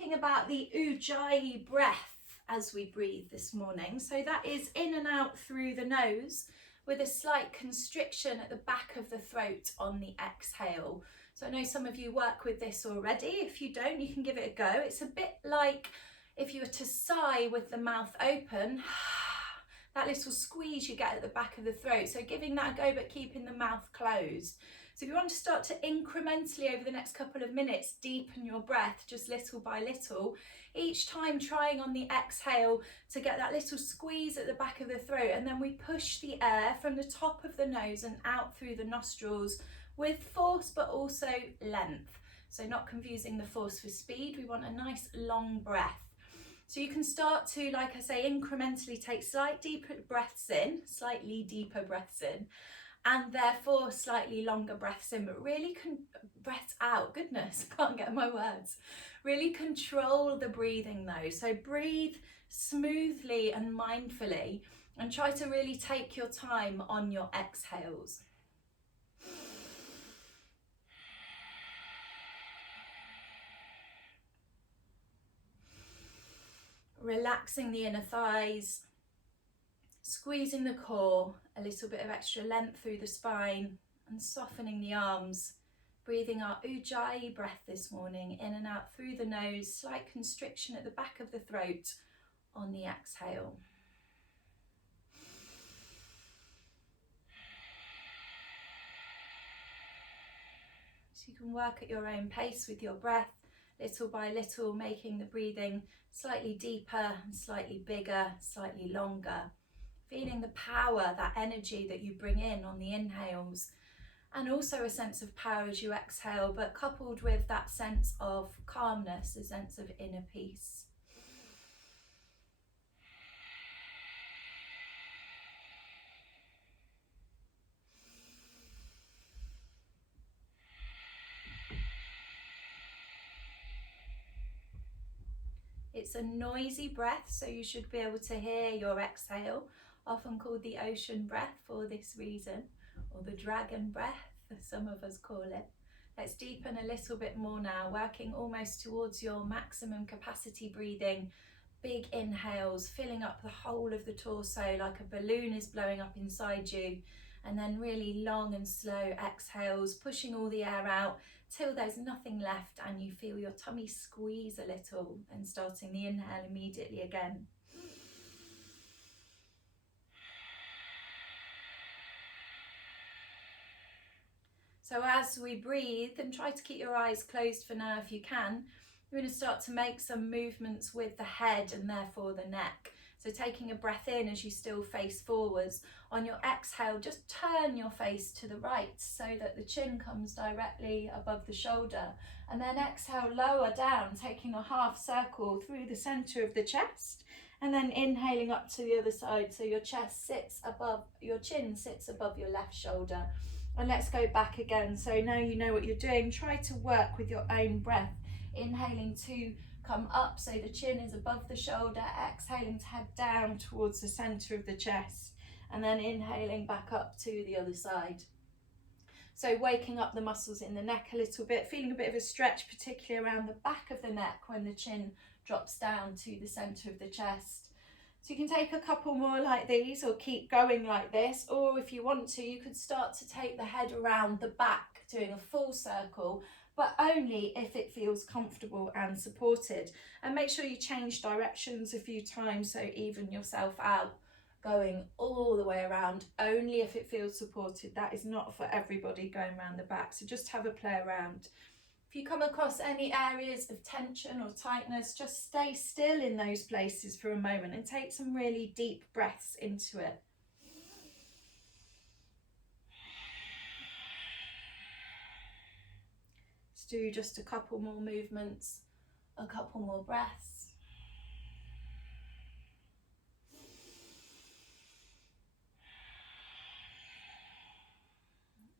thinking about the Ujjayi breath as we breathe this morning. So that is in and out through the nose with a slight constriction at the back of the throat on the exhale. So I know some of you work with this already. If you don't, you can give it a go. It's a bit like if you were to sigh with the mouth open, that little squeeze you get at the back of the throat. So giving that a go, but keeping the mouth closed. So if you want to start to incrementally over the next couple of minutes, deepen your breath just little by little, each time trying on the exhale to get that little squeeze at the back of the throat, and then we push the air from the top of the nose and out through the nostrils with force but also length. So not confusing the force with speed, we want a nice long breath. So you can start to, like I say, incrementally take slightly deeper breaths in, and therefore slightly longer breaths in, but really breaths out. Goodness, can't get my words. Really control the breathing though. So breathe smoothly and mindfully, and try to really take your time on your exhales. Relaxing the inner thighs, squeezing the core, a little bit of extra length through the spine, and softening the arms. Breathing our Ujjayi breath this morning, in and out through the nose, slight constriction at the back of the throat on the exhale. So you can work at your own pace with your breath, little by little, making the breathing slightly deeper and slightly bigger, slightly longer. Feeling the power, that energy that you bring in on the inhales, and also a sense of power as you exhale, but coupled with that sense of calmness, a sense of inner peace. It's a noisy breath, so you should be able to hear your exhale, often called the ocean breath for this reason, or the dragon breath, as some of us call it. Let's deepen a little bit more now, working almost towards your maximum capacity breathing. Big inhales, filling up the whole of the torso like a balloon is blowing up inside you, and then really long and slow exhales, pushing all the air out till there's nothing left and you feel your tummy squeeze a little, and starting the inhale immediately again. So as we breathe, and try to keep your eyes closed for now if you can, we're going to start to make some movements with the head and therefore the neck. So taking a breath in as you still face forwards. On your exhale, just turn your face to the right so that the chin comes directly above the shoulder. And then exhale, lower down, taking a half circle through the center of the chest. And then inhaling up to the other side so your chest sits above, your chin sits above your left shoulder. And let's go back again. So now you know what you're doing. Try to work with your own breath. Inhaling to come up so the chin is above the shoulder, exhaling to head down towards the center of the chest, and then inhaling back up to the other side. So waking up the muscles in the neck a little bit, feeling a bit of a stretch, particularly around the back of the neck when the chin drops down to the center of the chest. So you can take a couple more like these, or keep going like this, or if you want to, you could start to take the head around the back, doing a full circle, but only if it feels comfortable and supported. And make sure you change directions a few times, so even yourself out, going all the way around, only if it feels supported. That is not for everybody, going around the back, so just have a play around. If you come across any areas of tension or tightness, just stay still in those places for a moment and take some really deep breaths into it. Let's do just a couple more movements, a couple more breaths.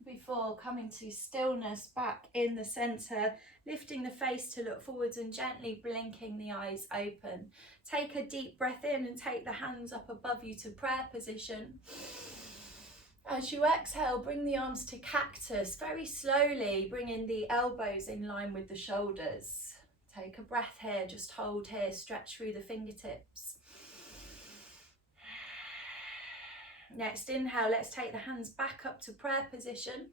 Before coming to stillness back in the center, lifting the face to look forwards and gently blinking the eyes open. Take a deep breath in and take the hands up above you to prayer position. As you exhale, bring the arms to cactus. Very slowly, bringing the elbows in line with the shoulders. Take a breath here, just hold here, stretch through the fingertips. Next inhale, let's take the hands back up to prayer position.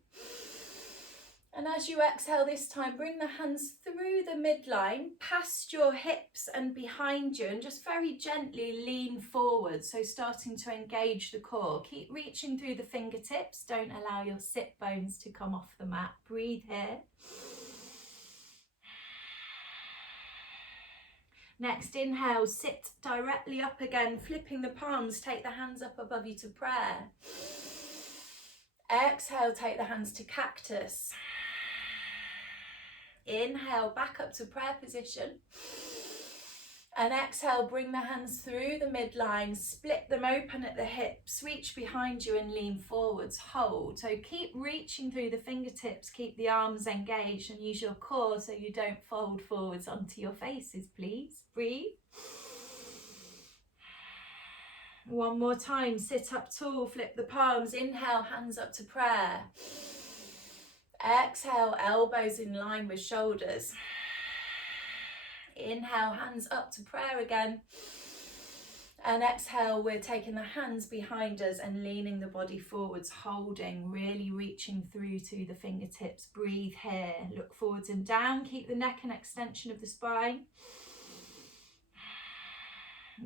And as you exhale this time, bring the hands through the midline, past your hips and behind you, and just very gently lean forward. So starting to engage the core. Keep reaching through the fingertips. Don't allow your sit bones to come off the mat. Breathe here. Next inhale, sit directly up again, flipping the palms, take the hands up above you to prayer. Exhale, take the hands to cactus. Inhale, back up to prayer position. And exhale, bring the hands through the midline, split them open at the hips, reach behind you and lean forwards, hold. So keep reaching through the fingertips, keep the arms engaged and use your core so you don't fold forwards onto your faces, please. Breathe. One more time, sit up tall, flip the palms, inhale, hands up to prayer. Exhale, elbows in line with shoulders. Inhale, hands up to prayer again. And exhale, we're taking the hands behind us and leaning the body forwards, holding, really reaching through to the fingertips. Breathe here, look forwards and down, keep the neck and extension of the spine.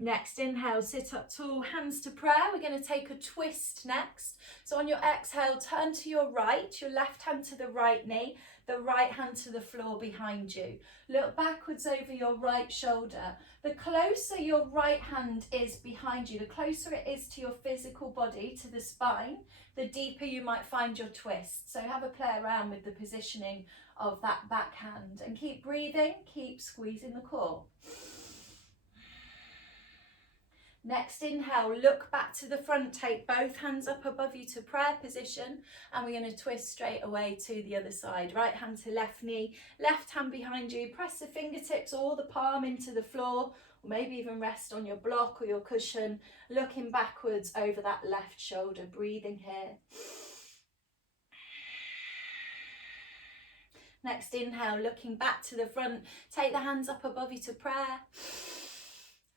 Next inhale, sit up tall, hands to prayer. We're going to take a twist next. So on your exhale, turn to your right, your left hand to the right knee, the right hand to the floor behind you. Look backwards over your right shoulder. The closer your right hand is behind you, the closer it is to your physical body, to the spine, the deeper you might find your twist. So have a play around with the positioning of that back hand and keep breathing, keep squeezing the core. Next inhale, look back to the front, take both hands up above you to prayer position, and we're going to twist straight away to the other side. Right hand to left knee, left hand behind you, press the fingertips or the palm into the floor, or maybe even rest on your block or your cushion, looking backwards over that left shoulder, breathing here. Next inhale, looking back to the front, take the hands up above you to prayer.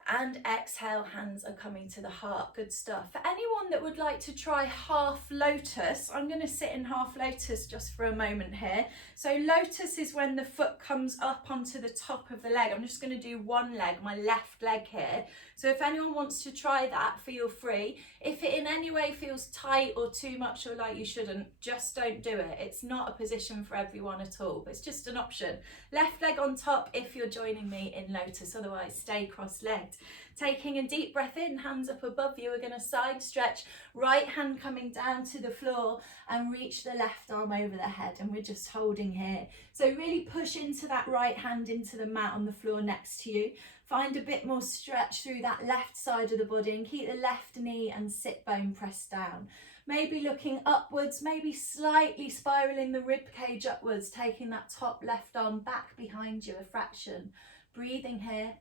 And exhale, hands are coming to the heart. Good stuff. For anyone that would like to try half lotus, I'm going to sit in half lotus just for a moment here. So lotus is when the foot comes up onto the top of the leg. I'm just going to do one leg, my left leg here. So if anyone wants to try that, feel free. If it in any way feels tight or too much or like you shouldn't, just don't do it. It's not a position for everyone at all, but it's just an option. Left leg on top if you're joining me in lotus, otherwise stay cross-legged. Taking a deep breath in, hands up above you, we're going to side stretch, right hand coming down to the floor and reach the left arm over the head, and we're just holding here. So really push into that right hand into the mat on the floor next to you. Find a bit more stretch through that left side of the body and keep the left knee and sit bone pressed down. Maybe looking upwards, maybe slightly spiraling the rib cage upwards, taking that top left arm back behind you a fraction. Breathing here.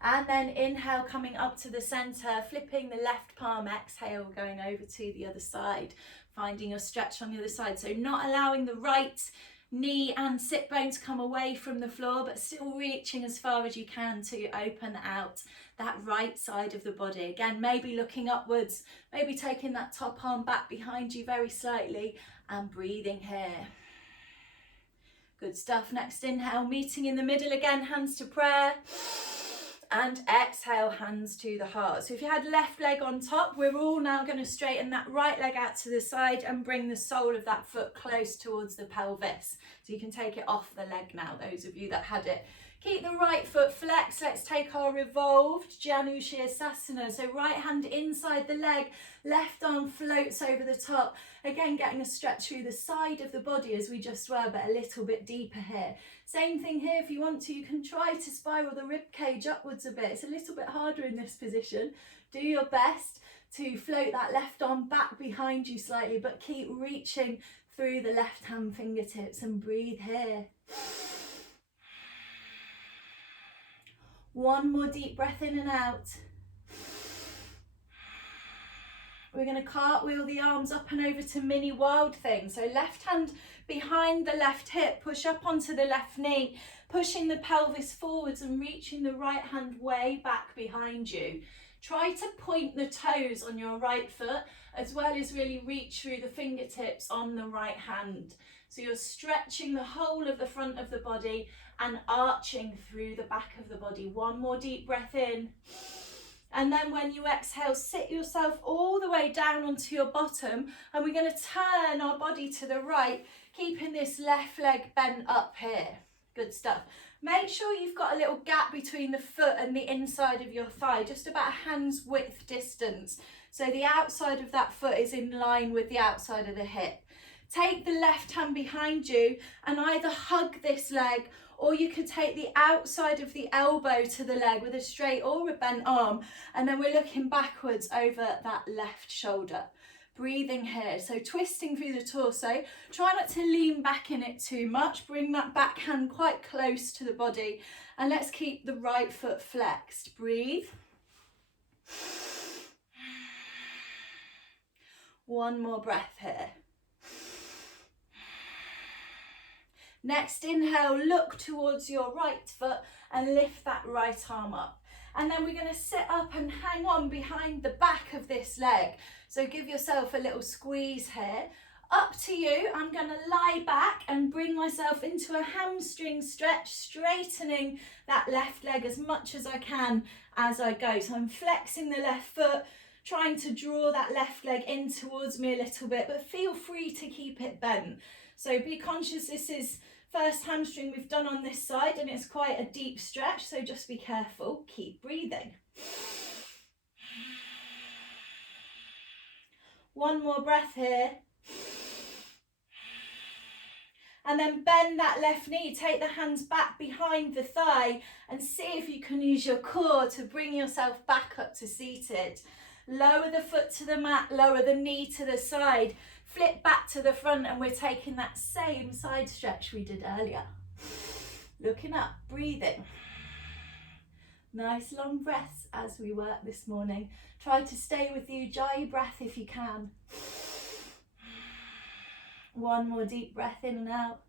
And then inhale, coming up to the center, flipping the left palm, exhale, going over to the other side, finding your stretch on the other side. So not allowing the right knee and sit bone to come away from the floor, but still reaching as far as you can to open out that right side of the body. Again, maybe looking upwards, maybe taking that top arm back behind you very slightly and breathing here. Good stuff. Next inhale, meeting in the middle again, hands to prayer. And exhale, hands to the heart. So if you had left leg on top, we're all now going to straighten that right leg out to the side and bring the sole of that foot close towards the pelvis. So you can take it off the leg now, those of you that had it. Keep the right foot flexed. Let's take our revolved Janu Shirsasana. So right hand inside the leg, left arm floats over the top. Again, getting a stretch through the side of the body as we just were, but a little bit deeper here. Same thing here, if you want to, you can try to spiral the rib cage upwards a bit. It's a little bit harder in this position. Do your best to float that left arm back behind you slightly, but keep reaching through the left hand fingertips and breathe here. One more deep breath in and out. We're going to cartwheel the arms up and over to mini wild thing. So left hand behind the left hip, push up onto the left knee, pushing the pelvis forwards and reaching the right hand way back behind you. Try to point the toes on your right foot as well as really reach through the fingertips on the right hand. So you're stretching the whole of the front of the body and arching through the back of the body. One more deep breath in. And then when you exhale, sit yourself all the way down onto your bottom, and we're going to turn our body to the right, keeping this left leg bent up here. Good stuff. Make sure you've got a little gap between the foot and the inside of your thigh, just about a hand's width distance. So the outside of that foot is in line with the outside of the hip. Take the left hand behind you and either hug this leg, or you could take the outside of the elbow to the leg with a straight or a bent arm, and then we're looking backwards over that left shoulder. Breathing here, so twisting through the torso. Try not to lean back in it too much. Bring that back hand quite close to the body, and let's keep the right foot flexed. Breathe. One more breath here. Next inhale, look towards your right foot and lift that right arm up. And then we're going to sit up and hang on behind the back of this leg. So give yourself a little squeeze here. Up to you. I'm going to lie back and bring myself into a hamstring stretch, straightening that left leg as much as I can as I go. So I'm flexing the left foot, trying to draw that left leg in towards me a little bit, but feel free to keep it bent. So be conscious this is first hamstring we've done on this side, and it's quite a deep stretch, so just be careful. Keep breathing. One more breath here. And then bend that left knee, take the hands back behind the thigh and see if you can use your core to bring yourself back up to seated. Lower the foot to the mat, lower the knee to the side, flip back to the front, and we're taking that same side stretch we did earlier. Looking up, breathing. Nice long breaths as we work this morning. Try to stay with you, jar your breath if you can. One more deep breath in and out.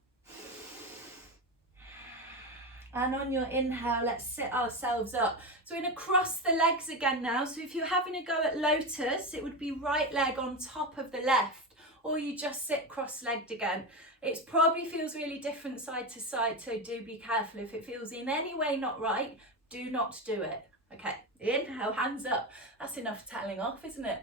And on your inhale, let's sit ourselves up. So we're going to cross the legs again now. So if you're having a go at lotus, it would be right leg on top of the left, or you just sit cross-legged again. It probably feels really different side to side, so do be careful. If it feels in any way not right, do not do it. Okay, inhale, hands up. That's enough telling off, isn't it?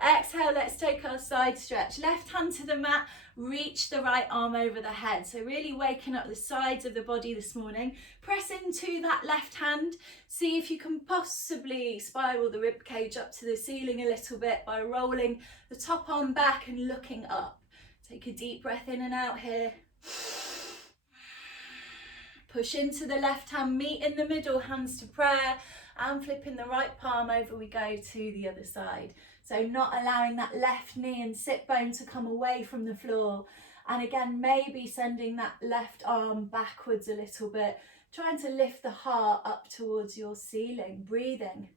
Exhale, let's take our side stretch. Left hand to the mat, reach the right arm over the head. So really waking up the sides of the body this morning. Press into that left hand. See if you can possibly spiral the rib cage up to the ceiling a little bit by rolling the top arm back and looking up. Take a deep breath in and out here. Push into the left hand, meet in the middle, hands to prayer, and flipping the right palm over we go to the other side. So not allowing that left knee and sit bone to come away from the floor. And again, maybe sending that left arm backwards a little bit, trying to lift the heart up towards your ceiling, breathing.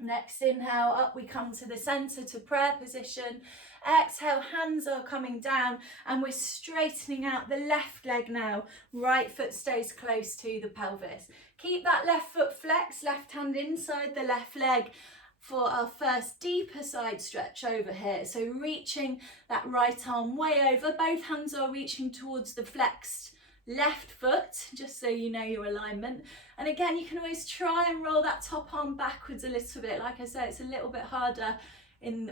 Next inhale, up we come to the center to prayer position. Exhale, hands are coming down and we're straightening out the left leg now. Right foot stays close to the pelvis. Keep that left foot flexed, left hand inside the left leg for our first deeper side stretch over here. So reaching that right arm way over. Both hands are reaching towards the flexed left foot, just so you know your alignment. And again, you can always try and roll that top arm backwards a little bit. Like I said, it's a little bit harder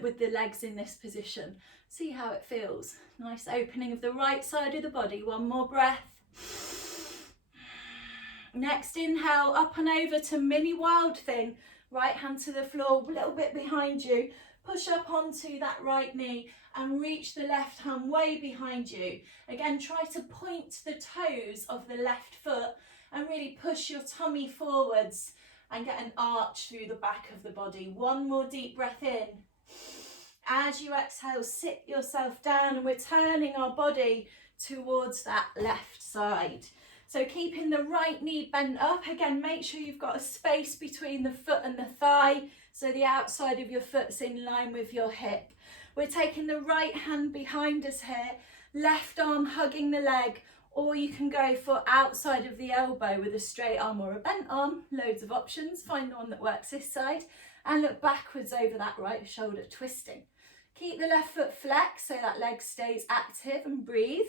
with the legs in this position. See how it feels. Nice opening of the right side of the body. One more breath. Next inhale, up and over to mini wild thing. Right hand to the floor, a little bit behind you. Push up onto that right knee and reach the left hand way behind you. Again, try to point the toes of the left foot and really push your tummy forwards and get an arch through the back of the body. One more deep breath in. As you exhale, sit yourself down and we're turning our body towards that left side. So keeping the right knee bent up. Again, make sure you've got a space between the foot and the thigh so the outside of your foot's in line with your hip. We're taking the right hand behind us here, left arm hugging the leg, or you can go for outside of the elbow with a straight arm or a bent arm. Loads of options. Find the one that works this side and look backwards over that right shoulder, twisting. Keep the left foot flexed so that leg stays active, and breathe.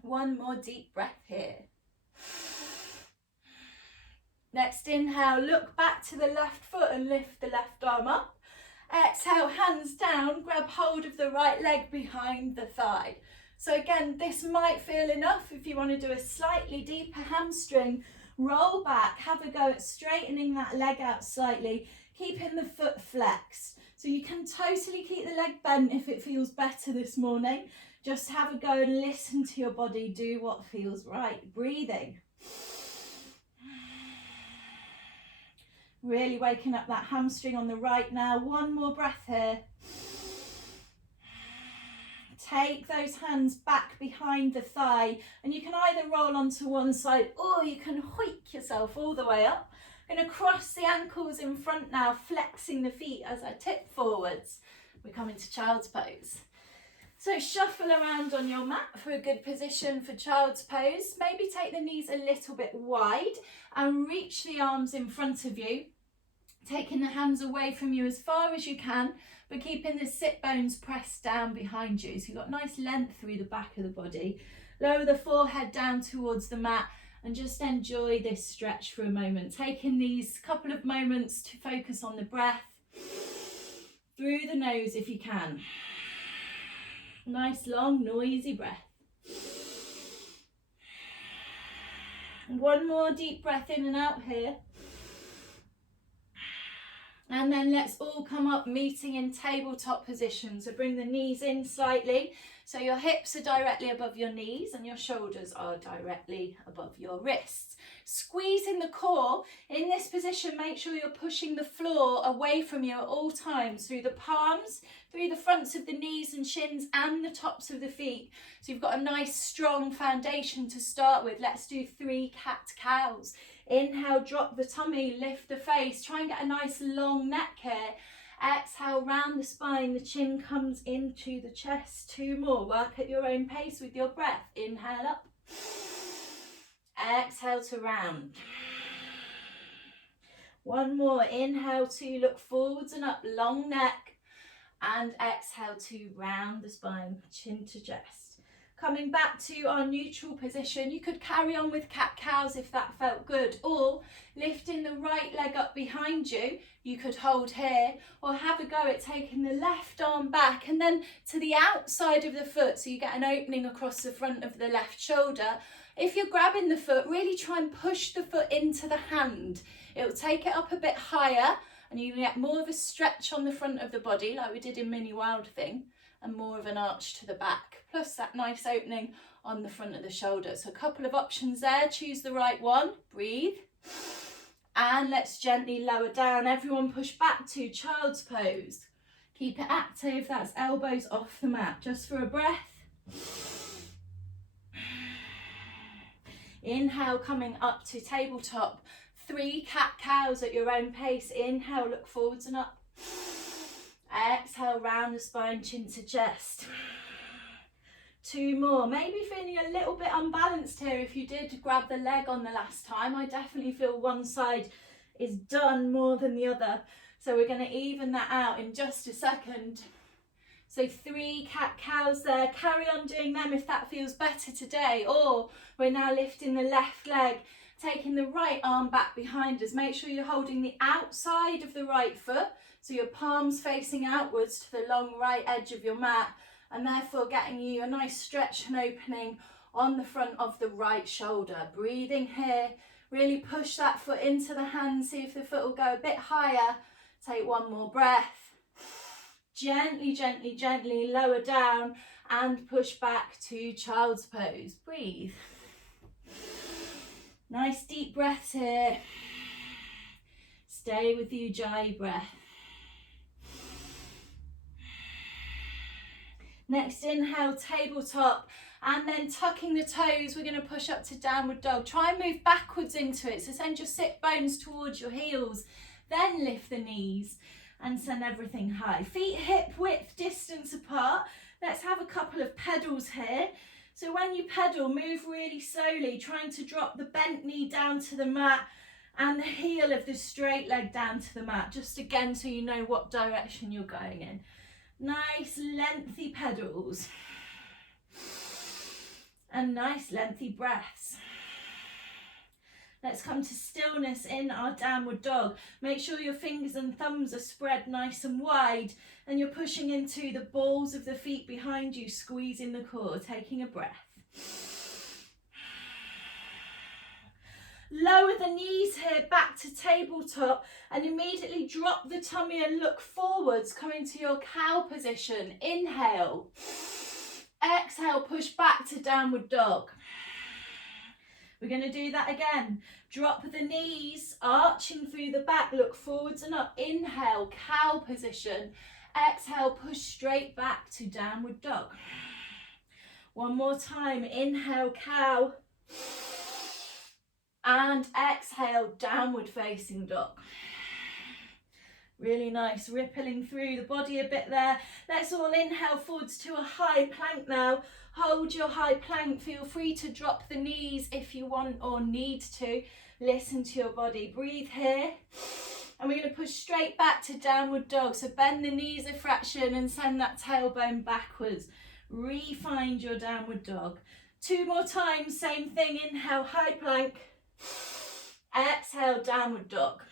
One more deep breath here. Next inhale, look back to the left foot and lift the left arm up. Exhale, hands down, grab hold of the right leg behind the thigh. So again, this might feel enough. If you want to do a slightly deeper hamstring, roll back, have a go at straightening that leg out slightly, keeping the foot flexed. So you can totally keep the leg bent if it feels better this morning. Just have a go and listen to your body, do what feels right. Breathing. Really waking up that hamstring on the right now. One more breath here. Take those hands back behind the thigh, and you can either roll onto one side or you can hoik yourself all the way up. I'm going to cross the ankles in front now, flexing the feet as I tip forwards. We come into child's pose. So shuffle around on your mat for a good position for child's pose. Maybe take the knees a little bit wide and reach the arms in front of you, taking the hands away from you as far as you can, but keeping the sit bones pressed down behind you. So you've got nice length through the back of the body. Lower the forehead down towards the mat and just enjoy this stretch for a moment. Taking these couple of moments to focus on the breath through the nose if you can. Nice, long, noisy breath. One more deep breath in and out here. And then let's all come up, meeting in tabletop position. So bring the knees in slightly, so your hips are directly above your knees and your shoulders are directly above your wrists. Squeezing the core. In this position, make sure you're pushing the floor away from you at all times, through the palms, through the fronts of the knees and shins and the tops of the feet. So you've got a nice strong foundation to start with. Let's do 3 cat-cows. Inhale, drop the tummy, lift the face. Try and get a nice long neck here. Exhale, round the spine, the chin comes into the chest. 2 more. Work at your own pace with your breath. Inhale up. Exhale to round. 1 more. Inhale to look forwards and up, long neck. And exhale to round the spine, chin to chest. Coming back to our neutral position, you could carry on with cat-cows if that felt good, or lifting the right leg up behind you, you could hold here, or have a go at taking the left arm back and then to the outside of the foot, so you get an opening across the front of the left shoulder. If you're grabbing the foot, really try and push the foot into the hand. It will take it up a bit higher, and you get more of a stretch on the front of the body, like we did in Mini Wild Thing, and more of an arch to the back, plus that nice opening on the front of the shoulder. So a couple of options there. Choose the right one. Breathe. And let's gently lower down. Everyone push back to child's pose. Keep it active. That's elbows off the mat. Just for a breath. Inhale, coming up to tabletop. 3 cat-cows at your own pace. Inhale, look forwards and up. Exhale, round the spine, chin to chest. 2 more. Maybe feeling a little bit unbalanced here if you did grab the leg on the last time. I definitely feel one side is done more than the other. So we're going to even that out in just a second. So 3 cat-cows there. Carry on doing them if that feels better today. Or we're now lifting the left leg, taking the right arm back behind us. Make sure you're holding the outside of the right foot, so your palms facing outwards to the long right edge of your mat, and therefore getting you a nice stretch and opening on the front of the right shoulder. Breathing here, really push that foot into the hand, see if the foot will go a bit higher. Take 1 more breath. Gently, gently, gently lower down and push back to child's pose. Breathe. Nice deep breaths here. Stay with the Ujjayi breath. Next inhale, tabletop, and then tucking the toes, we're going to push up to downward dog. Try and move backwards into it, so send your sit bones towards your heels, then lift the knees and send everything high. Feet hip width distance apart. Let's have a couple of pedals here. So when you pedal, move really slowly, trying to drop the bent knee down to the mat and the heel of the straight leg down to the mat, just again so you know what direction you're going in. Nice lengthy pedals and nice lengthy breaths. Let's come to stillness in our downward dog. Make sure your fingers and thumbs are spread nice and wide and you're pushing into the balls of the feet behind you, squeezing the core, taking a breath. Lower the knees here back to tabletop and immediately drop the tummy and look forwards, coming to your cow position. Inhale. Exhale, push back to downward dog. We're going to do that again. Drop the knees, arching through the back, look forwards and up. Inhale, cow position. Exhale, push straight back to downward dog. One more time. Inhale, cow. And exhale, downward facing dog. Really nice, rippling through the body a bit there. Let's all inhale forwards to a high plank now. Hold your high plank. Feel free to drop the knees if you want or need to. Listen to your body. Breathe here. And we're going to push straight back to downward dog. So bend the knees a fraction and send that tailbone backwards. Re-find your downward dog. 2 more times, same thing. Inhale, high plank. Exhale, downward dog.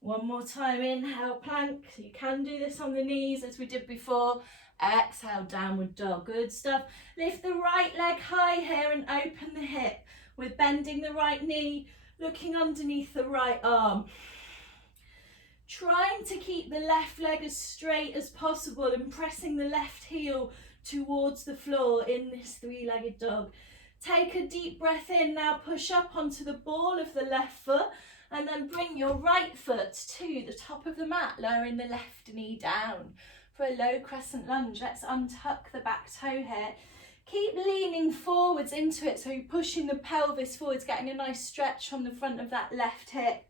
1 more time. Inhale, plank. You can do this on the knees as we did before. Exhale, downward dog. Good stuff. Lift the right leg high here and open the hip. We're bending the right knee, looking underneath the right arm. Trying to keep the left leg as straight as possible and pressing the left heel towards the floor in this 3-legged dog. Take a deep breath in. Now push up onto the ball of the left foot and then bring your right foot to the top of the mat, lowering the left knee down for a low crescent lunge. Let's untuck the back toe here. Keep leaning forwards into it, so you're pushing the pelvis forwards, getting a nice stretch on the front of that left hip.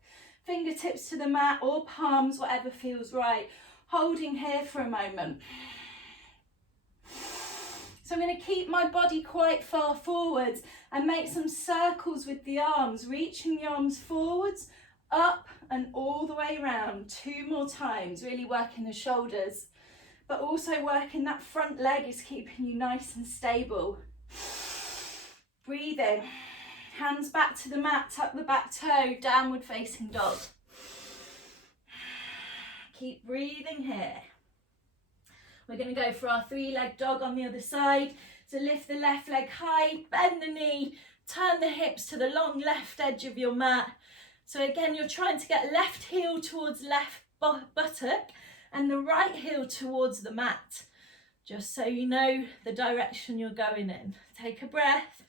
Fingertips to the mat or palms, whatever feels right. Holding here for a moment. So I'm going to keep my body quite far forwards and make some circles with the arms, reaching the arms forwards, up and all the way around. 2 more times, really working the shoulders, but also working that front leg is keeping you nice and stable. Breathing, hands back to the mat, tuck the back toe, downward facing dog. Keep breathing here. We're going to go for our 3-leg dog on the other side. So lift the left leg high, bend the knee, turn the hips to the long left edge of your mat. So again, you're trying to get left heel towards left buttock and the right heel towards the mat, just so you know the direction you're going in. Take a breath.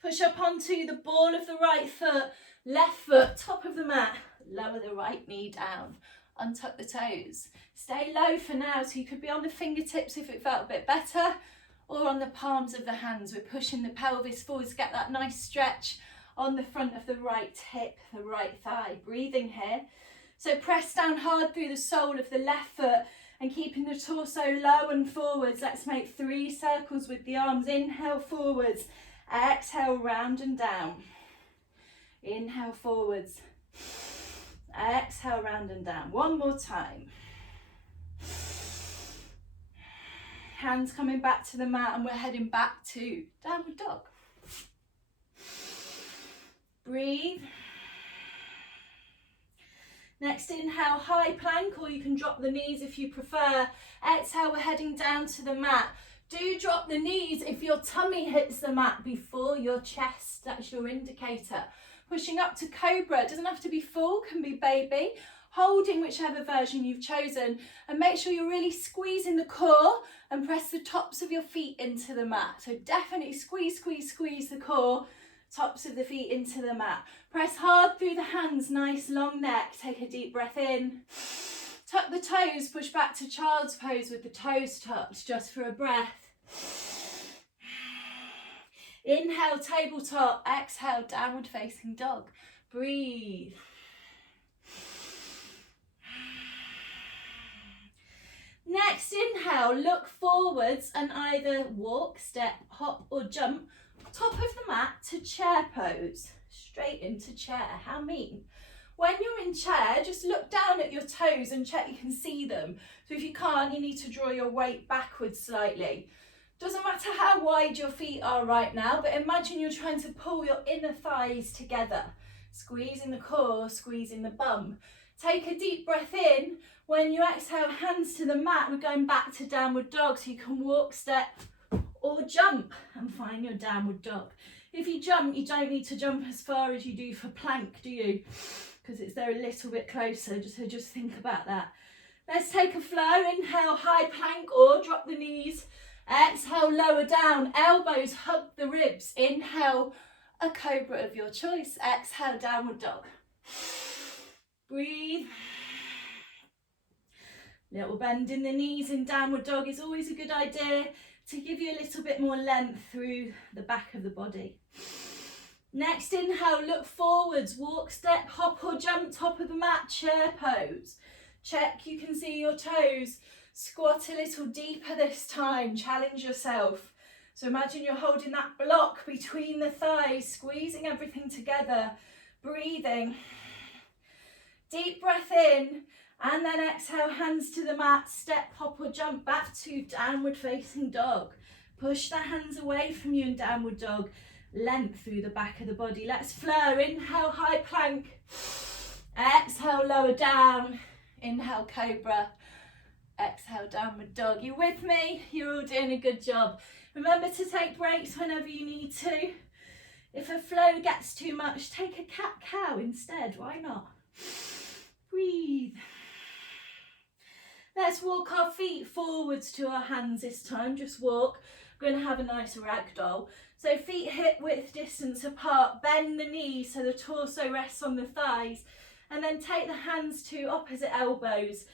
Push up onto the ball of the right foot, left foot, top of the mat. Lower the right knee down. Untuck the toes. Stay low for now, so you could be on the fingertips if it felt a bit better, or on the palms of the hands. We're pushing the pelvis forwards, get that nice stretch on the front of the right hip, the right thigh. Breathing here. So press down hard through the sole of the left foot and keeping the torso low and forwards. Let's make 3 circles with the arms. Inhale forwards, exhale round and down. Inhale forwards, exhale round and down. 1 more time. Hands coming back to the mat and we're heading back to downward dog. Breathe. Next inhale, high plank, or you can drop the knees if you prefer. Exhale, we're heading down to the mat. Do drop the knees if your tummy hits the mat before your chest. That's your indicator. Pushing up to cobra. It doesn't have to be full, can be baby. Holding whichever version you've chosen, and make sure you're really squeezing the core and press the tops of your feet into the mat. So definitely squeeze, squeeze, squeeze the core, tops of the feet into the mat. Press hard through the hands, nice long neck. Take a deep breath in. Tuck the toes, push back to child's pose with the toes tucked, just for a breath. Inhale, tabletop. Exhale, downward facing dog. Breathe. Next inhale, look forwards and either walk, step, hop or jump top of the mat to chair pose. Straight into chair. How mean. When you're in chair, just look down at your toes and check you can see them. So if you can't, you need to draw your weight backwards slightly. Doesn't matter how wide your feet are right now, but imagine you're trying to pull your inner thighs together. Squeezing the core, squeezing the bum. Take a deep breath in. When you exhale, hands to the mat, we're going back to downward dog. So you can walk, step or jump and find your downward dog. If you jump, you don't need to jump as far as you do for plank, do you? Because it's there a little bit closer, so just think about that. Let's take a flow. Inhale, high plank or drop the knees. Exhale, lower down, elbows hug the ribs. Inhale, a cobra of your choice. Exhale, downward dog. Breathe. Little bend in the knees in downward dog is always a good idea to give you a little bit more length through the back of the body. Next inhale, look forwards, walk, step, hop or jump, top of the mat, chair pose. Check you can see your toes. Squat a little deeper this time, challenge yourself. So imagine you're holding that block between the thighs, squeezing everything together, breathing. Deep breath in, and then exhale, hands to the mat, step, hop or jump back to downward facing dog. Push the hands away from you in downward dog. Length through the back of the body. Let's flow. Inhale, high plank. Exhale, lower down. Inhale, cobra. Exhale, downward dog. You with me? You're all doing a good job. Remember to take breaks whenever you need to. If a flow gets too much, take a cat-cow instead. Why not? Breathe. Let's walk our feet forwards to our hands this time. Just walk. We're going to have a nice ragdoll. So feet hip width distance apart, bend the knees so the torso rests on the thighs, and then take the hands to opposite elbows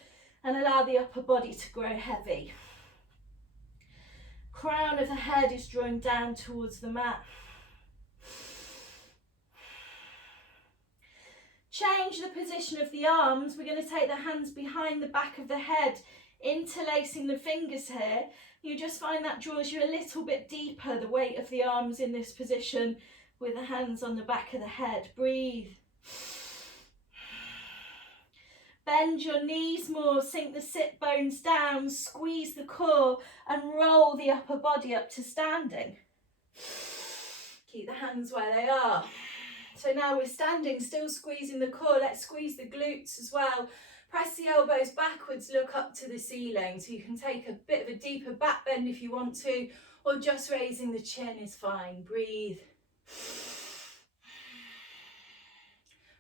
and allow the upper body to grow heavy. Crown of the head is drawing down towards the mat. Change the position of the arms. We're going to take the hands behind the back of the head, interlacing the fingers here. You just find that draws you a little bit deeper, the weight of the arms in this position with the hands on the back of the head. Breathe. Bend your knees more, sink the sit bones down, squeeze the core and roll the upper body up to standing. Keep the hands where they are. So now we're standing, still squeezing the core. Let's squeeze the glutes as well. Press the elbows backwards, look up to the ceiling. So you can take a bit of a deeper back bend if you want to, or just raising the chin is fine. Breathe.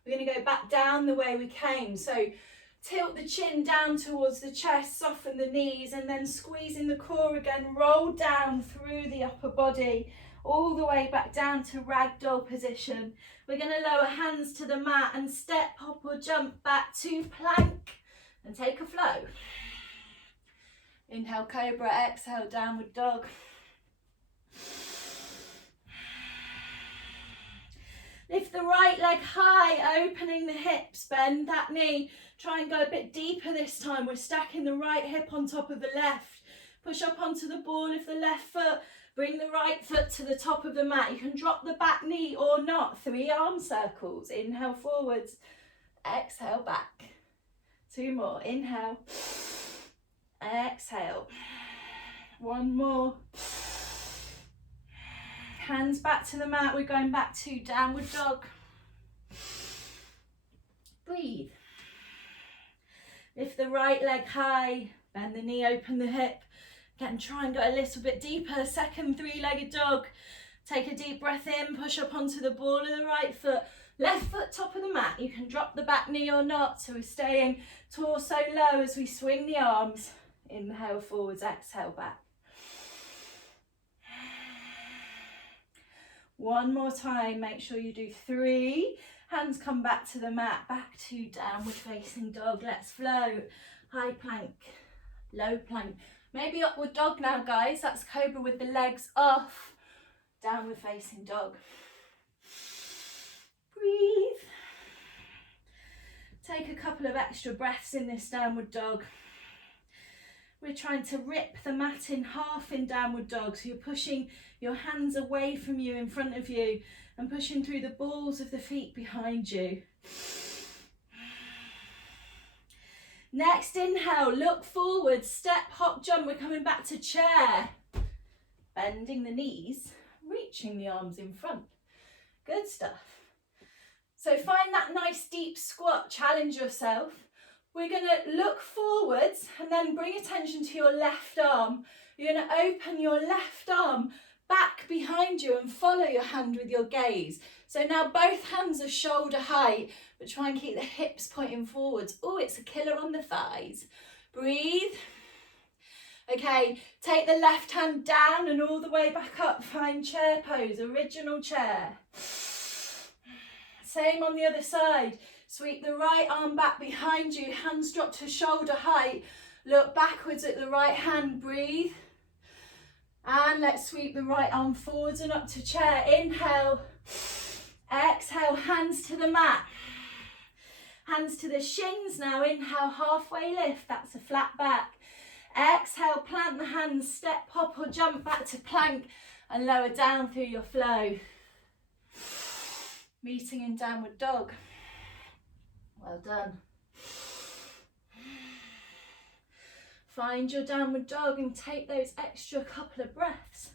We're going to go back down the way we came. So tilt the chin down towards the chest, soften the knees, and then squeezing the core again, roll down through the upper body, all the way back down to ragdoll position. We're going to lower hands to the mat and step, hop or jump back to plank and take a flow. Inhale, cobra, exhale, downward dog. Lift the right leg high, opening the hips, bend that knee. Try and go a bit deeper this time. We're stacking the right hip on top of the left. Push up onto the ball of the left foot. Bring the right foot to the top of the mat. You can drop the back knee or not. 3 arm circles. Inhale forwards. Exhale back. 2 more. Inhale. Exhale. 1 more. Hands back to the mat. We're going back to downward dog. Breathe. Lift the right leg high. Bend the knee, open the hip. Again, try and go a little bit deeper. Second 3-legged dog. Take a deep breath in, push up onto the ball of the right foot. Left foot top of the mat. You can drop the back knee or not. So we're staying torso low as we swing the arms. Inhale forwards, exhale back. 1 more time. Make sure you do 3. Hands come back to the mat, back to downward facing dog. Let's flow. high plank, low plank. Maybe upward dog now, guys. That's cobra with the legs off. Downward facing dog. Breathe. Take a couple of extra breaths in this downward dog. We're trying to rip the mat in half in downward dog. So you're pushing your hands away from you, in front of you, and pushing through the balls of the feet behind you. Next inhale, look forward, step, hop, jump. We're coming back to chair. Bending the knees, reaching the arms in front. Good stuff. So find that nice deep squat, challenge yourself. We're going to look forwards and then bring attention to your left arm. You're going to open your left arm back behind you and follow your hand with your gaze. So now both hands are shoulder height, but try and keep the hips pointing forwards. Oh, it's a killer on the thighs. Breathe. Okay, take the left hand down and all the way back up. Find chair pose, original chair. Same on the other side. Sweep the right arm back behind you, hands drop to shoulder height. Look backwards at the right hand, breathe. And let's sweep the right arm forwards and up to chair. Inhale, exhale, hands to the mat. Hands to the shins now. Inhale, halfway lift, that's a flat back. Exhale, plant the hands, step, hop or jump back to plank and lower down through your flow. Meeting in downward dog. Well done. Find your downward dog and take those extra couple of breaths.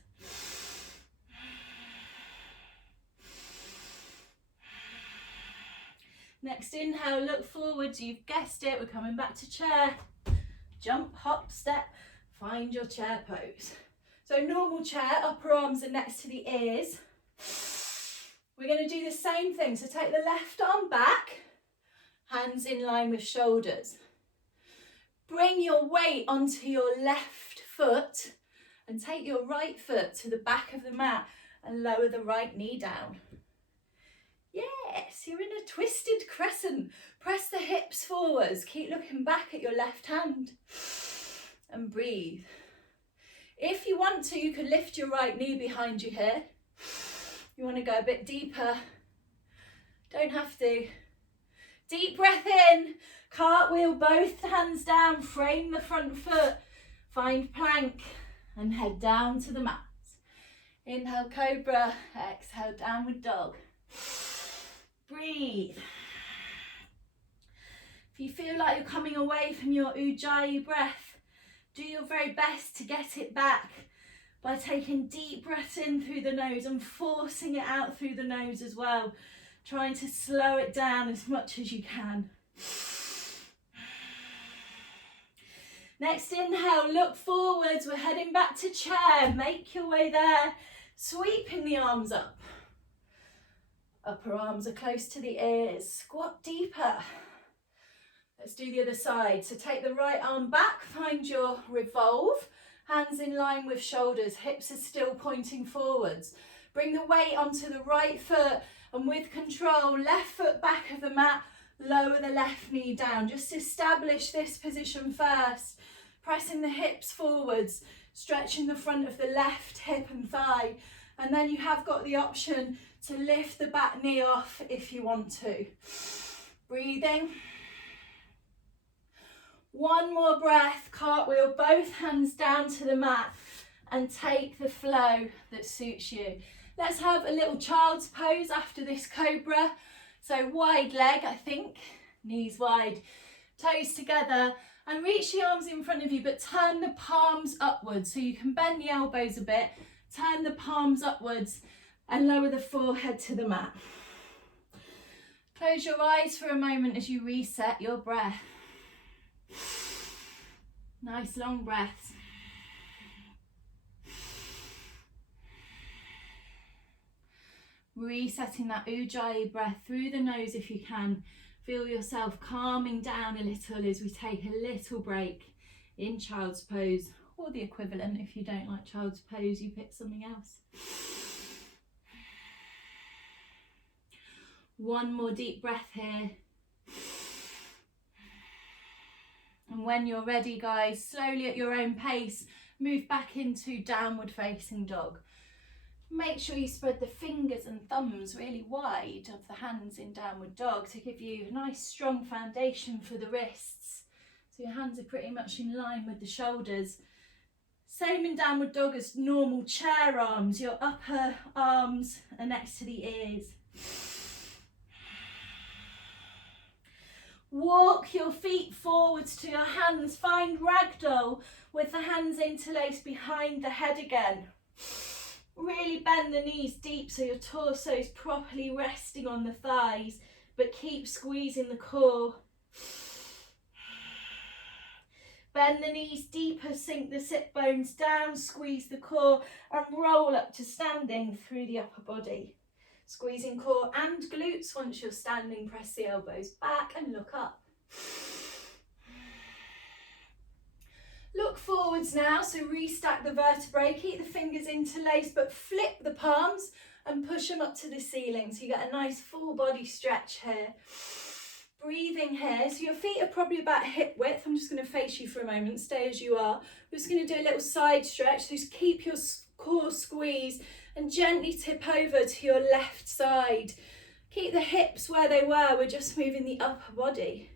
Next inhale, look forwards. You've guessed it, we're coming back to chair. Jump, hop, step, find your chair pose. So normal chair, upper arms are next to the ears. We're going to do the same thing. So take the left arm back, hands in line with shoulders. Bring your weight onto your left foot and take your right foot to the back of the mat and lower the right knee down. Yes, you're in a twisted crescent. Press the hips forwards. Keep looking back at your left hand and breathe. If you want to, you could lift your right knee behind you here. You want to go a bit deeper. Don't have to. Deep breath in. Cartwheel, both hands down. Frame the front foot. Find plank and head down to the mat. Inhale, cobra. Exhale, downward dog. Breathe. If you feel like you're coming away from your Ujjayi breath, do your very best to get it back by taking deep breaths in through the nose and forcing it out through the nose as well. Trying to slow it down as much as you can. Next inhale, look forwards. We're heading back to chair. Make your way there. Sweeping the arms up. Upper arms are close to the ears. Squat deeper. Let's do the other side. So take the right arm back. Find your revolve. Hands in line with shoulders, hips are still pointing forwards. Bring the weight onto the right foot and with control, left foot back of the mat, lower the left knee down. Just establish this position first. Pressing the hips forwards, stretching the front of the left hip and thigh. And then you have got the option to lift the back knee off if you want to. Breathing. One more breath, cartwheel, both hands down to the mat and take the flow that suits you. Let's have a little child's pose after this cobra. So wide leg, I think, knees wide, toes together and reach the arms in front of you, but turn the palms upwards so you can bend the elbows a bit, turn the palms upwards and lower the forehead to the mat. Close your eyes for a moment as you reset your breath. Nice long breaths. Resetting that Ujjayi breath through the nose if you can. Feel yourself calming down a little as we take a little break in child's pose, or the equivalent. If you don't like child's pose, you pick something else. One more deep breath here. And when you're ready, guys, slowly at your own pace, move back into downward facing dog. Make sure you spread the fingers and thumbs really wide of the hands in downward dog to give you a nice strong foundation for the wrists. So your hands are pretty much in line with the shoulders. Same in downward dog as normal chair arms. Your upper arms are next to the ears. Walk your feet forwards to your hands. Find ragdoll with the hands interlaced behind the head again. Really bend the knees deep so your torso is properly resting on the thighs, but keep squeezing the core. Bend the knees deeper, sink the sit bones down, squeeze the core and roll up to standing through the upper body. Squeezing core and glutes once you're standing, press the elbows back and look up. Look forwards now, so restack the vertebrae, keep the fingers interlaced but flip the palms and push them up to the ceiling so you get a nice full body stretch here. Breathing here, so your feet are probably about hip width. I'm just going to face you for a moment, stay as you are. We're just going to do a little side stretch, so just keep your core squeezed and gently tip over to your left side. Keep the hips where they were, we're just moving the upper body.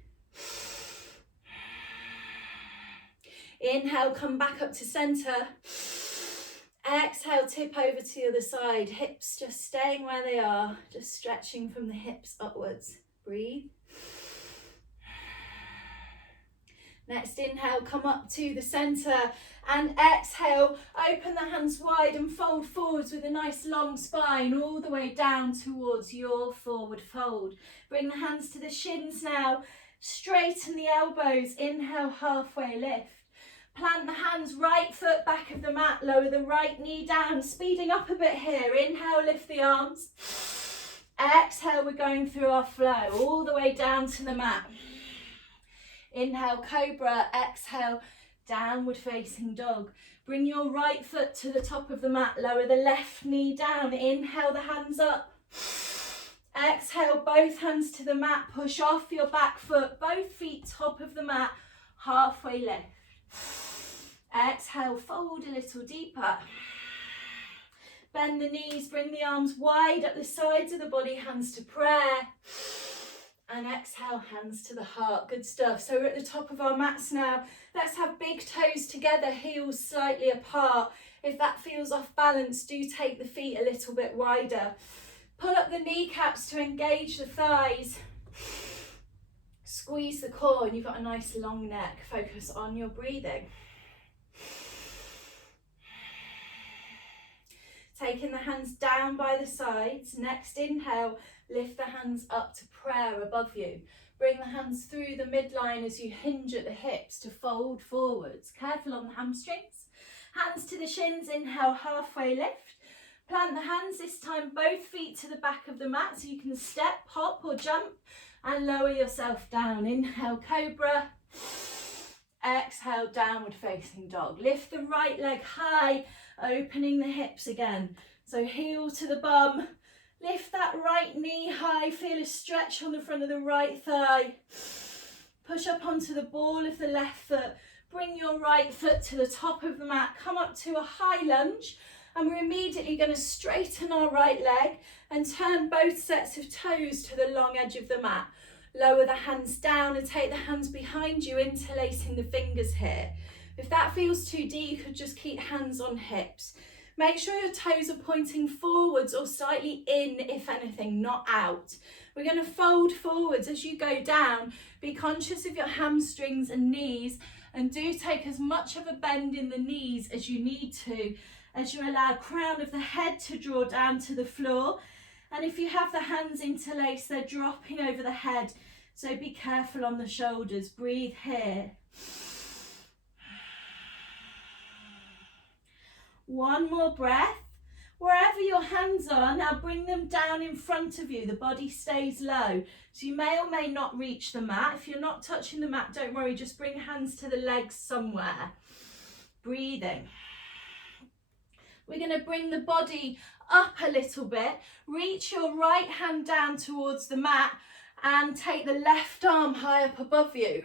Inhale, come back up to centre. Exhale, tip over to the other side. Hips just staying where they are, just stretching from the hips upwards. Breathe. Next inhale, come up to the centre and exhale, open the hands wide and fold forwards with a nice long spine all the way down towards your forward fold. Bring the hands to the shins now, straighten the elbows, inhale, halfway lift. Plant the hands, right foot back of the mat, lower the right knee down, speeding up a bit here. Inhale, lift the arms. Exhale, we're going through our flow all the way down to the mat. Inhale, cobra. Exhale, downward facing dog. Bring your right foot to the top of the mat, lower the left knee down. Inhale, the hands up. Exhale, both hands to the mat, push off your back foot, both feet top of the mat, halfway lift. Exhale, fold a little deeper. Bend the knees, bring the arms wide up the sides of the body, hands to prayer. And exhale, hands to the heart. Good stuff. So we're at the top of our mats now. Let's have big toes together, heels slightly apart. If that feels off balance, do take the feet a little bit wider. Pull up the kneecaps to engage the thighs. Squeeze the core and you've got a nice long neck. Focus on your breathing. Taking the hands down by the sides. Next inhale, lift the hands up to prayer above you. Bring the hands through the midline as you hinge at the hips to fold forwards. Careful on the hamstrings. Hands to the shins, inhale, halfway lift. Plant the hands, this time both feet to the back of the mat so you can step, hop or jump and lower yourself down. Inhale, cobra. Exhale, downward facing dog. Lift the right leg high, opening the hips again. So heel to the bum. Lift that right knee high, feel a stretch on the front of the right thigh. Push up onto the ball of the left foot. Bring your right foot to the top of the mat. Come up to a high lunge. And we're immediately going to straighten our right leg and turn both sets of toes to the long edge of the mat. Lower the hands down and take the hands behind you, interlacing the fingers here. If that feels too deep, you could just keep hands on hips. Make sure your toes are pointing forwards or slightly in, if anything, not out. We're going to fold forwards as you go down. Be conscious of your hamstrings and knees, and do take as much of a bend in the knees as you need to, as you allow crown of the head to draw down to the floor. And if you have the hands interlaced, they're dropping over the head. So be careful on the shoulders. Breathe here. One more breath. Wherever your hands are, now bring them down in front of you. The body stays low. So you may or may not reach the mat. If you're not touching the mat, don't worry. Just bring hands to the legs somewhere. Breathing. We're going to bring the body up a little bit. Reach your right hand down towards the mat and take the left arm high up above you.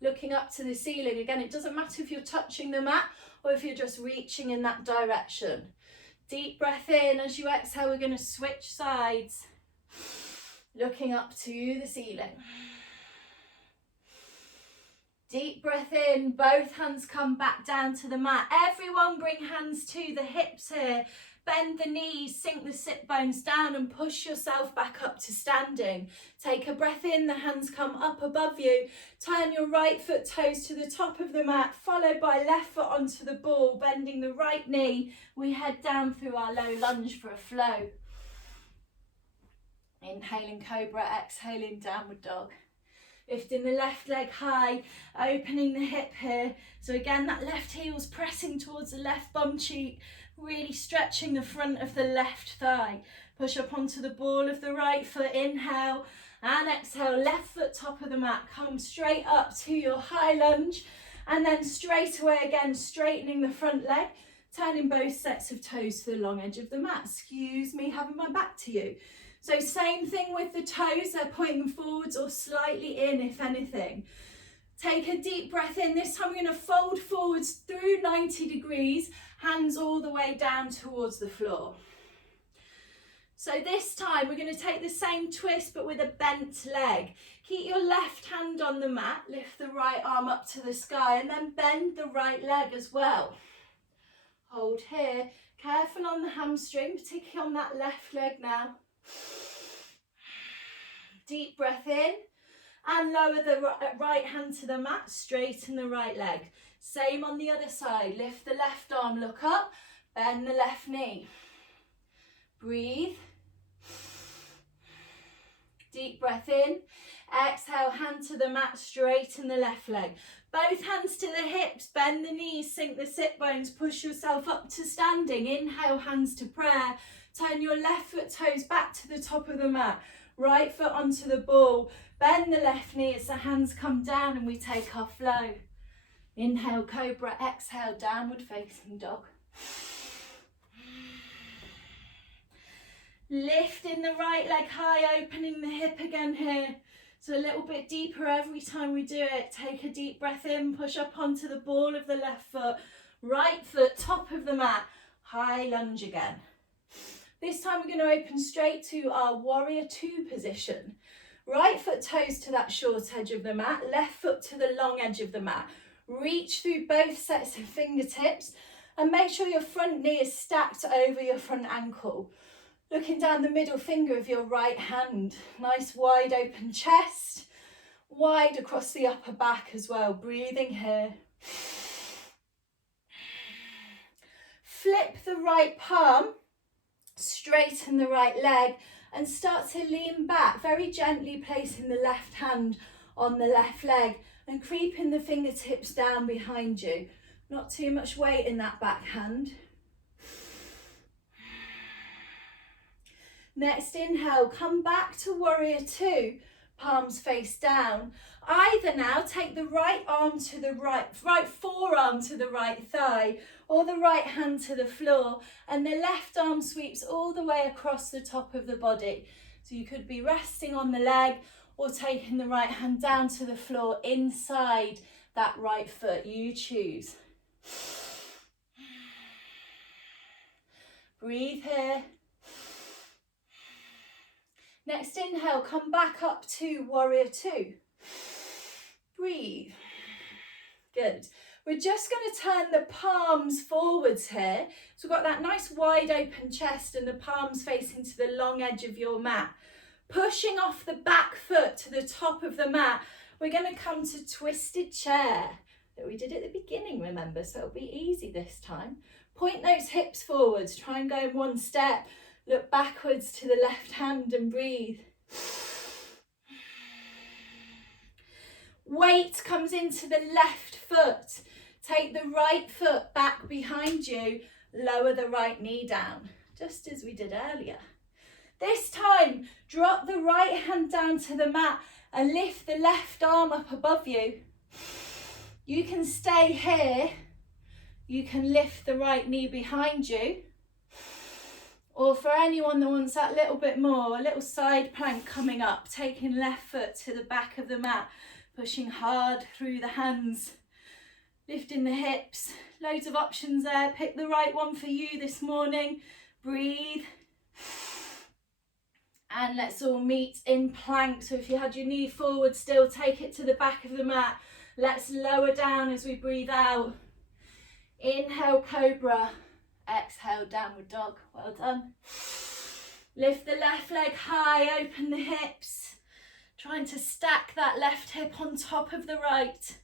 looking up to the ceiling. Again, it doesn't matter if you're touching the mat or if you're just reaching in that direction. Deep breath in. As you exhale, we're going to switch sides, looking up to the ceiling. Deep breath in, both hands come back down to the mat. Everyone bring hands to the hips here. Bend the knees, sink the sit bones down and push yourself back up to standing. Take a breath in, the hands come up above you. Turn your right foot toes to the top of the mat, followed by left foot onto the ball, bending the right knee. We head down through our low lunge for a flow. Inhaling cobra, exhaling downward dog. Lifting the left leg high, opening the hip here. So again, that left heel's pressing towards the left bum cheek, really stretching the front of the left thigh. Push up onto the ball of the right foot, inhale and exhale. Left foot top of the mat, come straight up to your high lunge and then straight away again, straightening the front leg, turning both sets of toes to the long edge of the mat. Excuse me, having my back to you. So same thing with the toes, they're pointing forwards or slightly in if anything. Take a deep breath in. This time we're going to fold forwards through 90 degrees, hands all the way down towards the floor. So this time we're going to take the same twist but with a bent leg. Keep your left hand on the mat, lift the right arm up to the sky and then bend the right leg as well. Hold here, careful on the hamstring, particularly on that left leg now. Deep breath in and lower the right hand to the mat, straighten the right leg. Same on the other side, lift the left arm, look up, bend the left knee. Breathe. Deep breath in, exhale, hand to the mat, straighten the left leg. Both hands to the hips, bend the knees, sink the sit bones, push yourself up to standing. Inhale, hands to prayer. Turn your left foot toes back to the top of the mat. Right foot onto the ball. Bend the left knee as the hands come down and we take our flow. Inhale, cobra. Exhale, downward facing dog. Lifting the right leg high, opening the hip again here. So a little bit deeper every time we do it. Take a deep breath in, push up onto the ball of the left foot. Right foot, top of the mat. High lunge again. This time we're going to open straight to our warrior two position. Right foot toes to that short edge of the mat, left foot to the long edge of the mat. Reach through both sets of fingertips and make sure your front knee is stacked over your front ankle. Looking down the middle finger of your right hand. Nice wide open chest, wide across the upper back as well. Breathing here. Flip the right palm. Straighten the right leg and start to lean back, very gently placing the left hand on the left leg and creeping the fingertips down behind you. Not too much weight in that back hand. Next inhale, come back to warrior two, palms face down. Either now take the right arm to the right forearm to the right thigh or the right hand to the floor and the left arm sweeps all the way across the top of the body. So you could be resting on the leg or taking the right hand down to the floor inside that right foot. You choose. Breathe here. Next inhale, come back up to warrior two. Breathe. Good. We're just going to turn the palms forwards here. So we've got that nice wide open chest and the palms facing to the long edge of your mat. Pushing off the back foot to the top of the mat, we're going to come to twisted chair that we did at the beginning, remember, so it'll be easy this time. Point those hips forwards, try and go in one step. Look backwards to the left hand and breathe. Weight comes into the left foot. Take the right foot back behind you. Lower the right knee down, just as we did earlier. This time, drop the right hand down to the mat and lift the left arm up above you. You can stay here. You can lift the right knee behind you. Or for anyone that wants that little bit more, a little side plank coming up, taking left foot to the back of the mat. Pushing hard through the hands, lifting the hips. Loads of options there. Pick the right one for you this morning. Breathe. And let's all meet in plank. So if you had your knee forward still, take it to the back of the mat. Let's lower down as we breathe out. Inhale, cobra. Exhale, downward dog. Well done. Lift the left leg high, open the hips. Trying to stack that left hip on top of the right.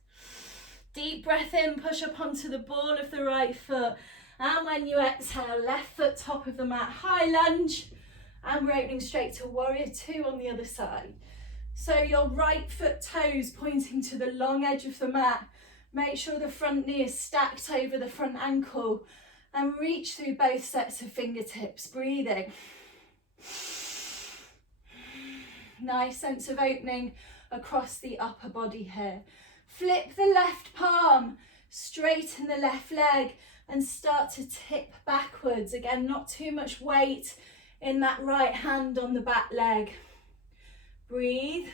Deep breath in, push up onto the ball of the right foot. And when you exhale, left foot top of the mat, high lunge. And we're opening straight to warrior two on the other side. So your right foot toes pointing to the long edge of the mat. Make sure the front knee is stacked over the front ankle. And reach through both sets of fingertips, breathing. Nice sense of opening across the upper body here. Flip the left palm, straighten the left leg and start to tip backwards. Again, not too much weight in that right hand on the back leg. Breathe.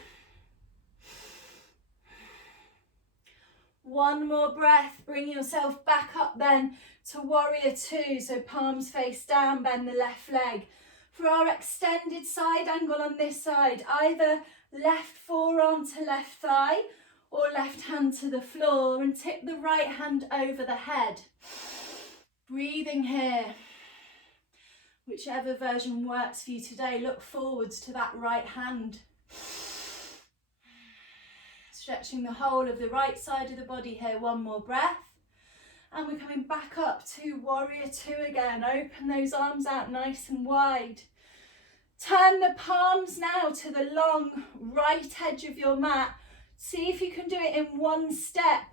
One more breath, bring yourself back up then to warrior two. So palms face down, bend the left leg. For our extended side angle on this side, either left forearm to left thigh or left hand to the floor and tip the right hand over the head. Breathing here. Whichever version works for you today, look forwards to that right hand. Stretching the whole of the right side of the body here, one more breath. And we're coming back up to warrior two again. Open those arms out nice and wide. Turn the palms now to the long right edge of your mat. See if you can do it in one step.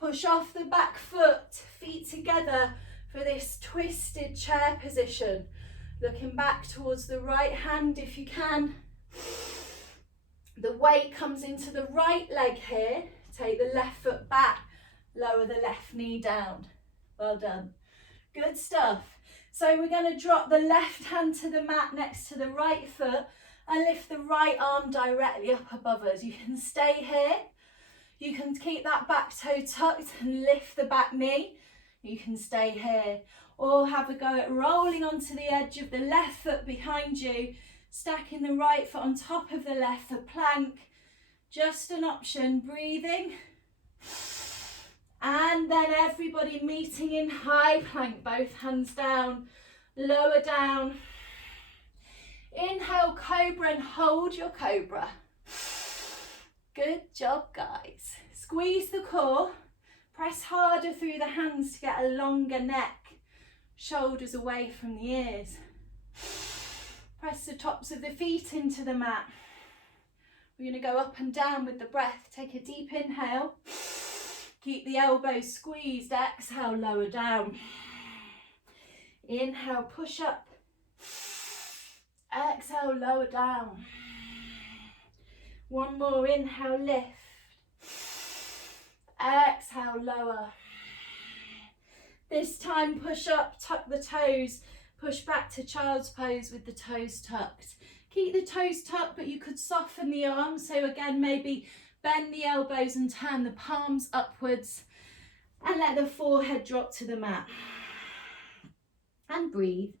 Push off the back foot, feet together for this twisted chair position. Looking back towards the right hand if you can. The weight comes into the right leg here. Take the left foot back. Lower the left knee down. Well done. Good stuff. So we're going to drop the left hand to the mat next to the right foot and lift the right arm directly up above us. You can stay here. You can keep that back toe tucked and lift the back knee. You can stay here. Or have a go at rolling onto the edge of the left foot behind you, stacking the right foot on top of the left for plank. Just an option. Breathing. And then everybody meeting in high plank, both hands down, lower down. Inhale, cobra, and hold your cobra. Good job, guys. Squeeze the core, press harder through the hands to get a longer neck, shoulders away from the ears. Press the tops of the feet into the mat. We're going to go up and down with the breath. Take a deep inhale. Keep the elbows squeezed. Exhale, lower down. Inhale, push up. Exhale, lower down. One more. Inhale, lift. Exhale, lower. This time, push up, tuck the toes. Push back to child's pose with the toes tucked. Keep the toes tucked, but you could soften the arms. So again, maybe bend the elbows and turn the palms upwards and let the forehead drop to the mat. And breathe.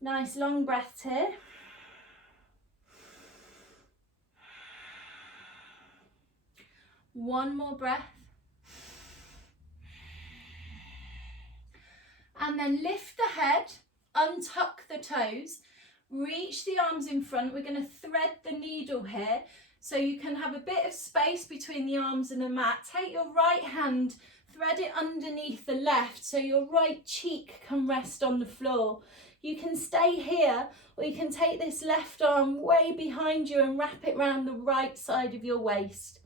Nice long breaths here. One more breath. And then lift the head, untuck the toes. Reach the arms in front. We're going to thread the needle here so you can have a bit of space between the arms and the mat. Take your right hand, thread it underneath the left so your right cheek can rest on the floor. You can stay here or you can take this left arm way behind you and wrap it around the right side of your waist.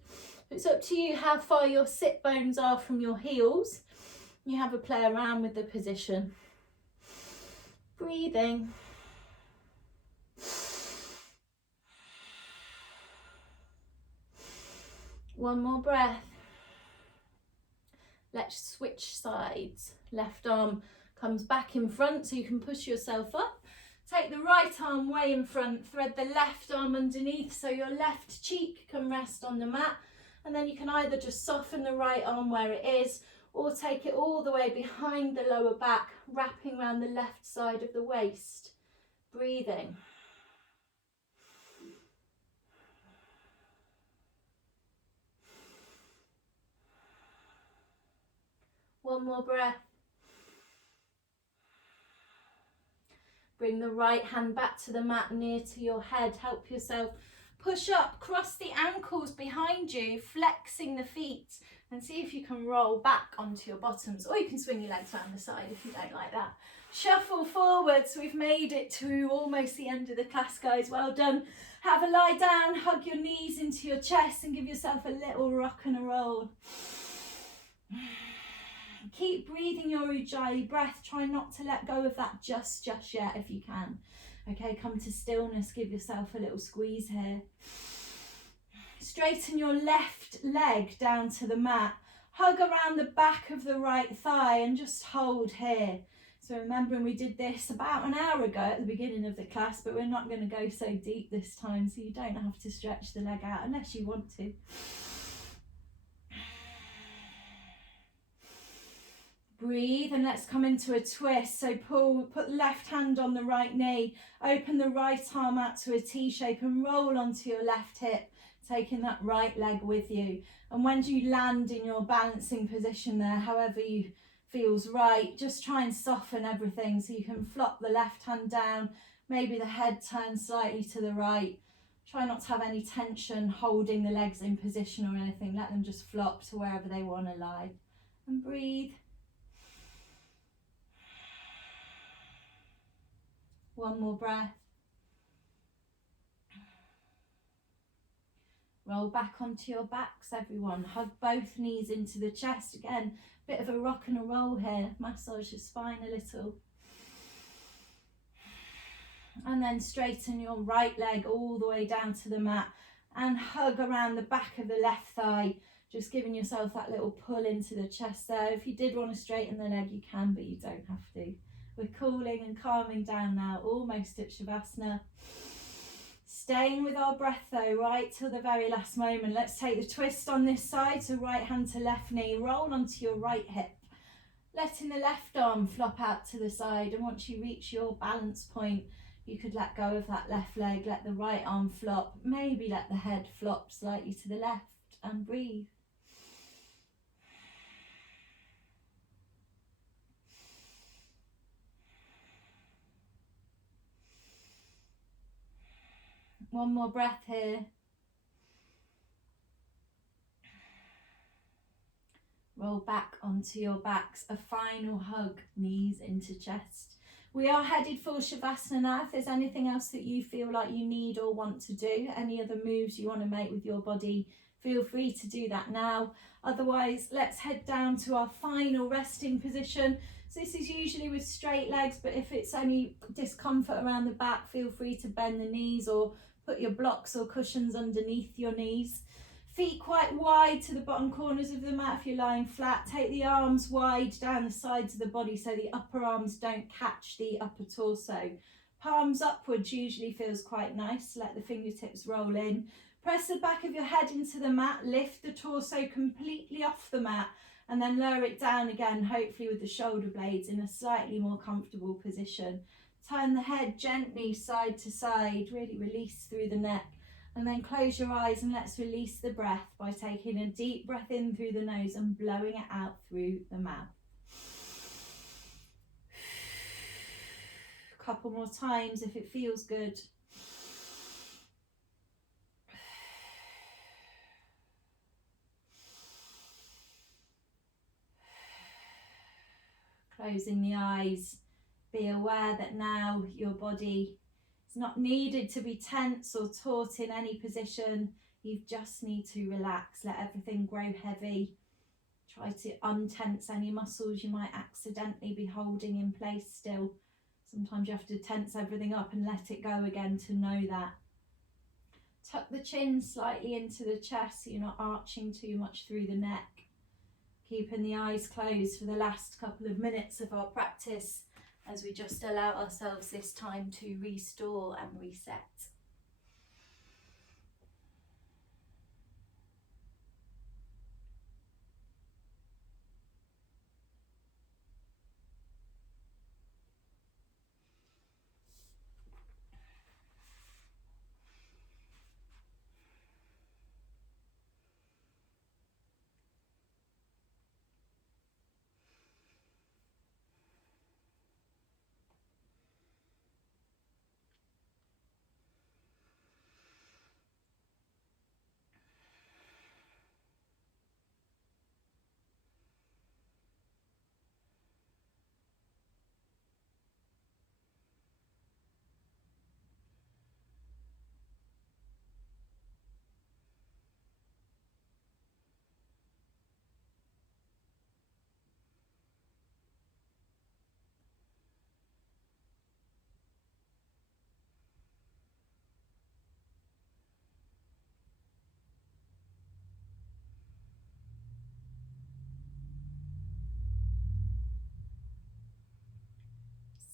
It's up to you how far your sit bones are from your heels. You have a play around with the position. Breathing. One more breath. Let's switch sides. Left arm comes back in front so you can push yourself up. Take the right arm way in front, thread the left arm underneath so your left cheek can rest on the mat, and then you can either just soften the right arm where it is or take it all the way behind the lower back, wrapping around the left side of the waist. Breathing. One more breath. Bring the right hand back to the mat near to your head. Help yourself push up, cross the ankles behind you, flexing the feet, and see if you can roll back onto your bottoms, or you can swing your legs around the side if you don't like that. Shuffle forwards. We've made it to almost the end of the class, guys. Well done. Have a lie down, hug your knees into your chest and give yourself a little rock and a roll. Keep breathing your Ujjayi breath. Try not to let go of that just yet if you can. Okay, come to stillness. Give yourself a little squeeze here. Straighten your left leg down to the mat. Hug around the back of the right thigh and just hold here. So remembering we did this about an hour ago at the beginning of the class, but we're not going to go so deep this time, so you don't have to stretch the leg out unless you want to. Breathe, and let's come into a twist. So put the left hand on the right knee, open the right arm out to a T shape and roll onto your left hip, taking that right leg with you. And when you land in your balancing position there, however you feels right, just try and soften everything so you can flop the left hand down, maybe the head turns slightly to the right. Try not to have any tension holding the legs in position or anything. Let them just flop to wherever they want to lie. And breathe. One more breath. Roll back onto your backs, everyone. Hug both knees into the chest. Again, bit of a rock and a roll here. Massage your spine a little. And then straighten your right leg all the way down to the mat and hug around the back of the left thigh, just giving yourself that little pull into the chest there. If you did want to straighten the leg, you can, but you don't have to. We're cooling and calming down now, almost at Shavasana. Staying with our breath though, right till the very last moment. Let's take the twist on this side, so right hand to left knee, roll onto your right hip, letting the left arm flop out to the side, and once you reach your balance point, you could let go of that left leg, let the right arm flop, maybe let the head flop slightly to the left, and breathe. One more breath here. Roll back onto your backs. A final hug, knees into chest. We are headed for Shavasana now. If there's anything else that you feel like you need or want to do, any other moves you want to make with your body, feel free to do that now. Otherwise, let's head down to our final resting position. So this is usually with straight legs, but if it's any discomfort around the back, feel free to bend the knees or put your blocks or cushions underneath your knees. Feet quite wide to the bottom corners of the mat if you're lying flat. Take the arms wide down the sides of the body so the upper arms don't catch the upper torso. Palms upwards usually feels quite nice. Let the fingertips roll in. Press the back of your head into the mat. Lift the torso completely off the mat and then lower it down again, hopefully with the shoulder blades in a slightly more comfortable position. Turn the head gently side to side, really release through the neck, and then close your eyes and let's release the breath by taking a deep breath in through the nose and blowing it out through the mouth. A couple more times if it feels good. Closing the eyes. Be aware that now your body is not needed to be tense or taut in any position. You just need to relax, let everything grow heavy. Try to untense any muscles you might accidentally be holding in place still. Sometimes you have to tense everything up and let it go again to know that. Tuck the chin slightly into the chest so you're not arching too much through the neck. Keeping the eyes closed for the last couple of minutes of our practice. as we just allow ourselves this time to restore and reset.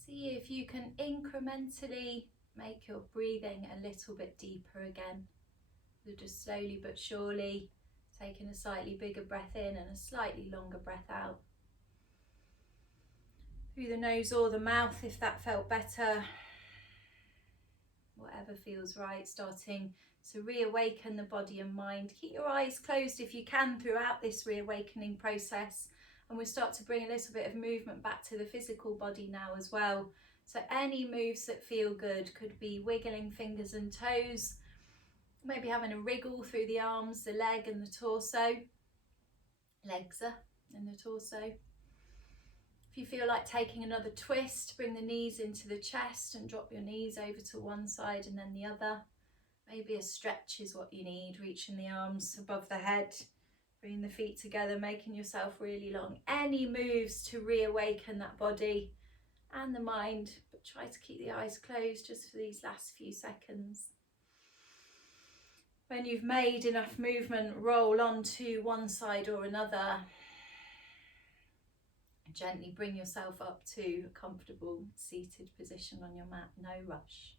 See if you can incrementally make your breathing a little bit deeper again. So just slowly but surely taking a slightly bigger breath in and a slightly longer breath out. Through the nose or the mouth if that felt better. Whatever feels right, starting to reawaken the body and mind. Keep your eyes closed if you can throughout this reawakening process. And we'll start to bring a little bit of movement back to the physical body now as well. So any moves that feel good, could be wiggling fingers and toes, maybe having a wriggle through the arms, the leg and the torso. Legs and the torso. If you feel like taking another twist, bring the knees into the chest and drop your knees over to one side and then the other. Maybe a stretch is what you need, reaching the arms above the head. Bring the feet together, making yourself really long. Any moves to reawaken that body and the mind, but try to keep the eyes closed just for these last few seconds. When you've made enough movement, roll onto one side or another. Gently bring yourself up to a comfortable seated position on your mat, no rush.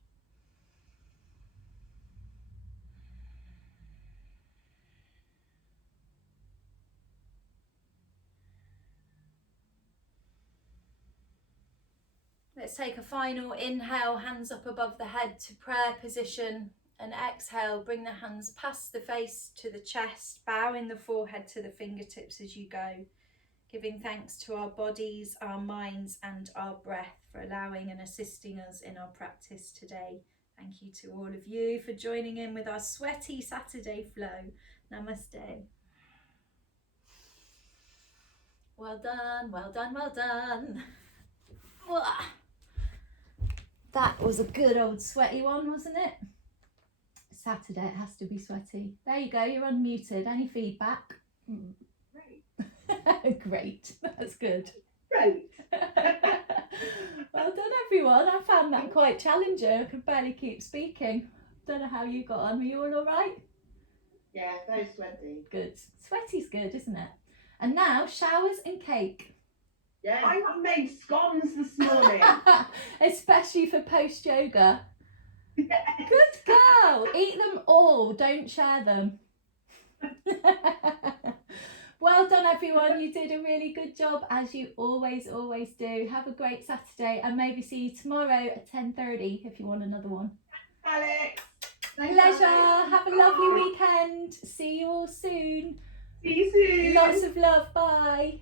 Let's take a final inhale, hands up above the head to prayer position, and exhale, bring the hands past the face to the chest, bowing the forehead to the fingertips as you go, giving thanks to our bodies, our minds and our breath for allowing and assisting us in our practice today. Thank you to all of you for joining in with our sweaty Saturday flow. Namaste. Well done, well done, well done. That was a good old sweaty one, wasn't it? Saturday, it has to be sweaty. There you go, you're unmuted. Any feedback? Great. Great, that's good. Great. Well done, everyone. I found that quite challenging. I could barely keep speaking. Don't know how you got on. Were you all right? Yeah, very sweaty. Good. Sweaty's good, isn't it? And now, showers and cake. Yeah. I made scones this morning. Especially for post-yoga. Yes. Good girl. Eat them all. Don't share them. Well done, everyone. You did a really good job, as you always do. Have a great Saturday, and maybe see you tomorrow at 10:30 if you want another one. Alex. Pleasure. Have a lovely weekend. See you all soon. See you soon. Lots of love. Bye.